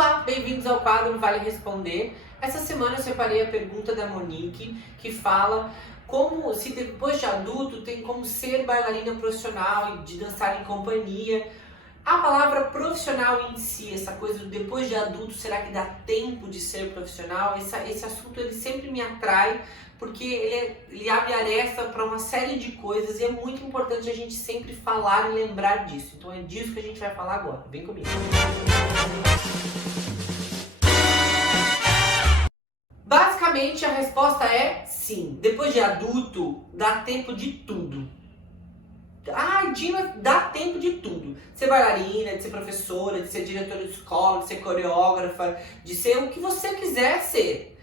Olá, bem-vindos ao quadro Vale Responder. Essa semana eu separei a pergunta da Monique, que fala como, se depois de adulto, tem como ser bailarina profissional e de dançar em companhia. A palavra profissional em si, essa coisa do depois de adulto, será que dá tempo de ser profissional? Esse assunto ele sempre me atrai, porque ele abre aresta para uma série de coisas e é muito importante a gente sempre falar e lembrar disso. Então é disso que a gente vai falar agora. Vem comigo. Basicamente a resposta é sim. Depois de adulto, dá tempo de tudo. Dina, dá tempo de tudo. De ser bailarina, de ser professora, de ser diretora de escola, de ser coreógrafa, de ser o que você quiser ser.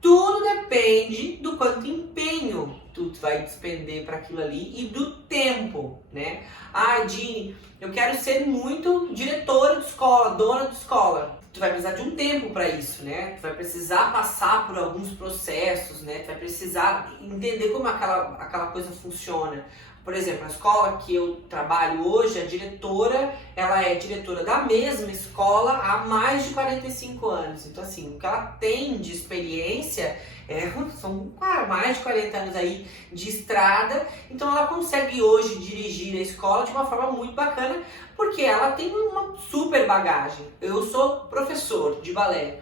Tudo depende do quanto empenho tu vai despender para aquilo ali e do tempo, né? Dini, eu quero ser muito diretora de escola, dona de escola. Tu vai precisar de um tempo para isso, né? Tu vai precisar passar por alguns processos, né? Tu vai precisar entender como aquela coisa funciona. Por exemplo, a escola que eu trabalho hoje, a diretora, ela é diretora da mesma escola há mais de 45 anos. Então, assim, o que ela tem de experiência são mais de 40 anos aí de estrada. Então, ela consegue hoje dirigir a escola de uma forma muito bacana, porque ela tem uma super bagagem. Eu sou professor de balé.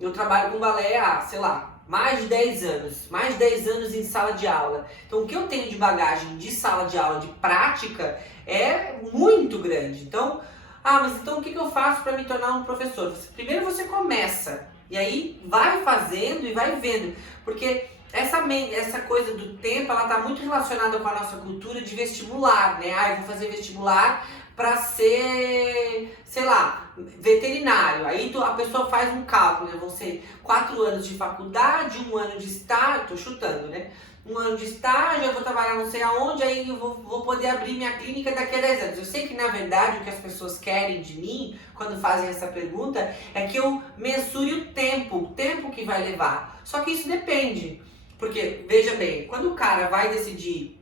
Eu trabalho com balé há, sei lá, mais de 10 anos em sala de aula. Então o que eu tenho de bagagem de sala de aula, de prática, é muito grande. Então, mas então o que eu faço para me tornar um professor? Primeiro você começa, e aí vai fazendo e vai vendo, porque essa coisa do tempo, ela está muito relacionada com a nossa cultura de vestibular, né? Eu vou fazer vestibular para ser, sei lá, veterinário. Aí a pessoa faz um cálculo, né? Vão ser 4 anos de faculdade, 1 ano de estágio, tô chutando, né? 1 ano de estágio, eu vou trabalhar não sei aonde, aí eu vou poder abrir minha clínica daqui a 10 anos. Eu sei que, na verdade, o que as pessoas querem de mim, quando fazem essa pergunta, é que eu mensure o tempo que vai levar. Só que isso depende, porque, veja bem, quando o cara vai decidir,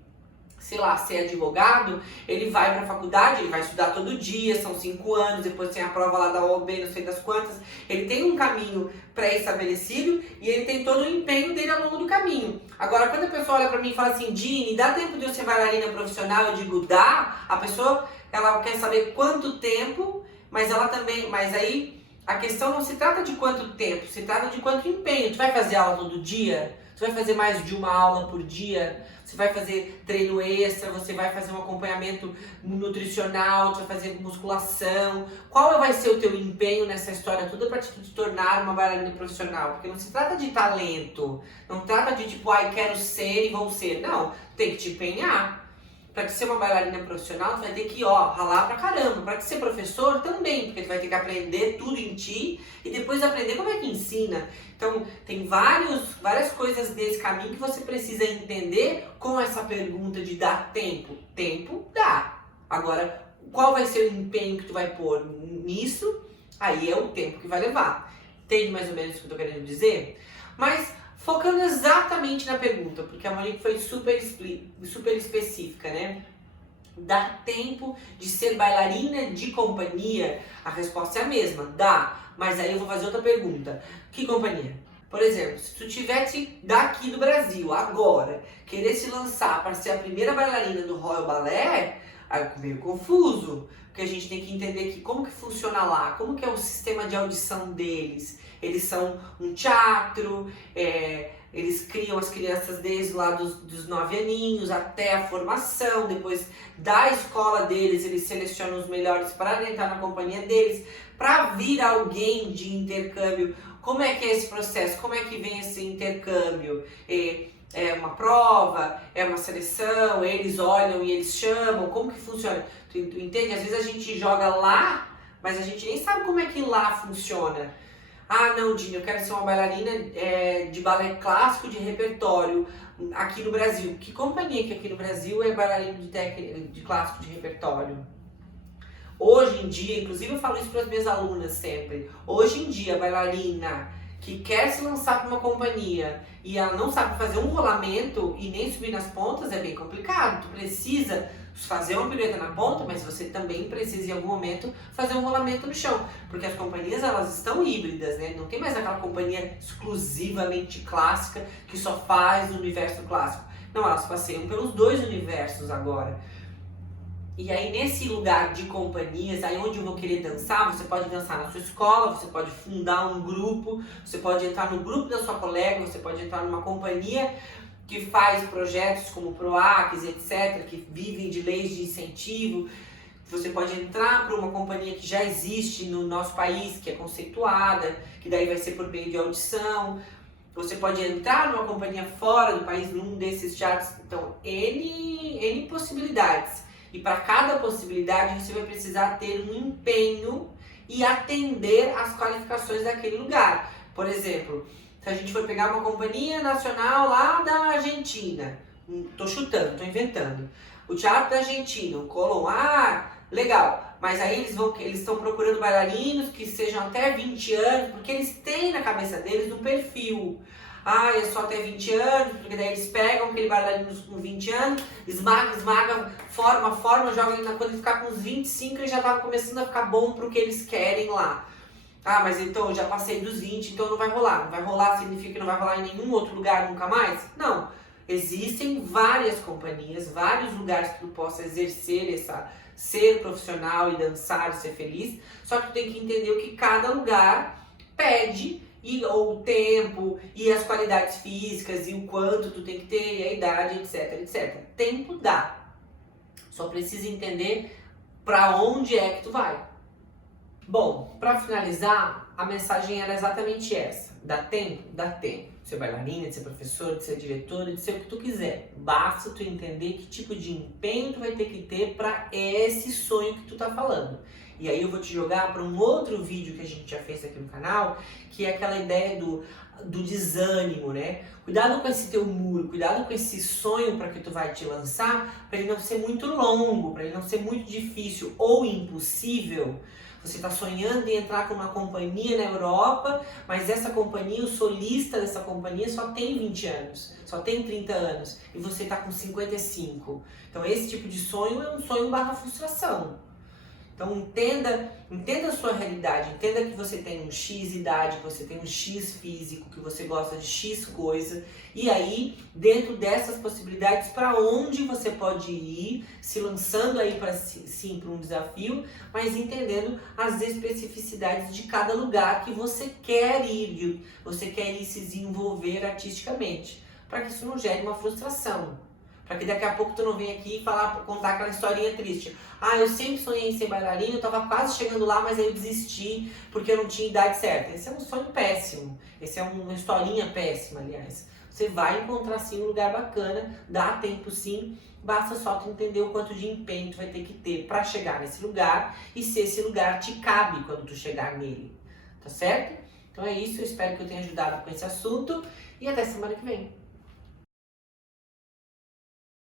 sei lá, ser advogado, ele vai para a faculdade, ele vai estudar todo dia, são 5 anos, depois tem a prova lá da OAB, não sei das quantas, ele tem um caminho pré-estabelecido e ele tem todo o empenho dele ao longo do caminho. Agora, quando a pessoa olha para mim e fala assim, Dini, dá tempo de eu ser bailarina profissional? Eu digo, dá. A pessoa, ela quer saber quanto tempo, mas aí a questão não se trata de quanto tempo, se trata de quanto empenho. Tu vai fazer aula todo dia? Você vai fazer mais de uma aula por dia, você vai fazer treino extra, você vai fazer um acompanhamento nutricional, você vai fazer musculação. Qual vai ser o teu empenho nessa história toda para te tornar uma bailarina profissional? Porque não se trata de talento, não trata de tipo, quero ser e vou ser. Não, tem que te empenhar. Para te ser uma bailarina profissional, tu vai ter que ralar pra caramba. Para te ser professor também, porque tu vai ter que aprender tudo em ti e depois aprender como é que ensina. Então, tem várias coisas desse caminho que você precisa entender com essa pergunta de dar tempo. Tempo dá. Agora, qual vai ser o empenho que tu vai pôr nisso? Aí é o tempo que vai levar. Entende mais ou menos o que eu tô querendo dizer? Mas focando exatamente na pergunta, porque a Monique foi super específica, né? Dá tempo de ser bailarina de companhia? A resposta é a mesma, dá. Mas aí eu vou fazer outra pergunta. Que companhia? Por exemplo, se tu tivesse daqui do Brasil, agora, querer se lançar para ser a primeira bailarina do Royal Ballet, aí eu meio confuso, porque a gente tem que entender que como que funciona lá, como que é o sistema de audição deles. Eles são um teatro, eles criam as crianças desde lá dos 9 aninhos até a formação, depois da escola deles, eles selecionam os melhores para entrar na companhia deles, para vir alguém de intercâmbio. Como é que é esse processo? Como é que vem esse intercâmbio? É uma prova? É uma seleção? Eles olham e eles chamam? Como que funciona? Tu entende? Às vezes a gente joga lá, mas a gente nem sabe como é que lá funciona. Não, Dini, eu quero ser uma bailarina de balé clássico de repertório aqui no Brasil. Que companhia que aqui no Brasil é bailarina de clássico de repertório? Hoje em dia, inclusive eu falo isso para as minhas alunas sempre, hoje em dia a bailarina que quer se lançar para uma companhia e ela não sabe fazer um rolamento e nem subir nas pontas é bem complicado. Tu precisa fazer uma pirueta na ponta, mas você também precisa em algum momento fazer um rolamento no chão, porque as companhias elas estão híbridas, né? Não tem mais aquela companhia exclusivamente clássica que só faz o universo clássico. Não, elas passeiam pelos dois universos agora. E aí nesse lugar de companhias, aí onde eu vou querer dançar, você pode dançar na sua escola, você pode fundar um grupo, você pode entrar no grupo da sua colega, você pode entrar numa companhia que faz projetos como PROACs, etc., que vivem de leis de incentivo. Você pode entrar para uma companhia que já existe no nosso país, que é conceituada, que daí vai ser por meio de audição. Você pode entrar numa companhia fora do país, num desses teatros. Então, N possibilidades. E para cada possibilidade, você vai precisar ter um empenho e atender às qualificações daquele lugar. Por exemplo, se a gente for pegar uma companhia nacional lá da Argentina, tô chutando, tô inventando, o Teatro da Argentina, o Colón, legal, mas aí eles estão procurando bailarinos que sejam até 20 anos, porque eles têm na cabeça deles um perfil. É só até 20 anos, porque daí eles pegam aquele bailarino com 20 anos, esmaga, forma, joga ele quando ele ficar com uns 25, ele já tá começando a ficar bom pro que eles querem lá. Mas então eu já passei dos 20, então não vai rolar. Não vai rolar significa que não vai rolar em nenhum outro lugar nunca mais? Não. Existem várias companhias, vários lugares que tu possa exercer ser profissional e dançar e ser feliz. Só que tu tem que entender o que cada lugar pede, ou o tempo, e as qualidades físicas, e o quanto tu tem que ter, e a idade, etc, etc. Tempo dá. Só precisa entender para onde é que tu vai. Bom, para finalizar, a mensagem era exatamente essa. Dá tempo? Dá tempo. De ser bailarina, de ser professora, de ser diretora, de ser o que tu quiser. Basta tu entender que tipo de empenho tu vai ter que ter para esse sonho que tu tá falando. E aí eu vou te jogar para um outro vídeo que a gente já fez aqui no canal, que é aquela ideia do desânimo, né? Cuidado com esse teu muro, cuidado com esse sonho para que tu vai te lançar, para ele não ser muito longo, para ele não ser muito difícil ou impossível. Você está sonhando em entrar com uma companhia na Europa, mas essa companhia, o solista dessa companhia só tem 20 anos, só tem 30 anos, e você está com 55. Então esse tipo de sonho é um sonho / frustração. Então entenda a sua realidade, entenda que você tem um X idade, que você tem um X físico, que você gosta de X coisa, e aí dentro dessas possibilidades para onde você pode ir, se lançando aí para um desafio, mas entendendo as especificidades de cada lugar que você quer ir se desenvolver artisticamente, para que isso não gere uma frustração. Para que daqui a pouco tu não venha aqui e contar aquela historinha triste. Eu sempre sonhei em ser bailarina, eu tava quase chegando lá, mas aí eu desisti porque eu não tinha idade certa. Esse é um sonho péssimo. Esse é uma historinha péssima, aliás. Você vai encontrar sim um lugar bacana, dá tempo sim, basta só tu entender o quanto de empenho tu vai ter que ter para chegar nesse lugar e se esse lugar te cabe quando tu chegar nele. Tá certo? Então é isso, eu espero que eu tenha ajudado com esse assunto e até semana que vem.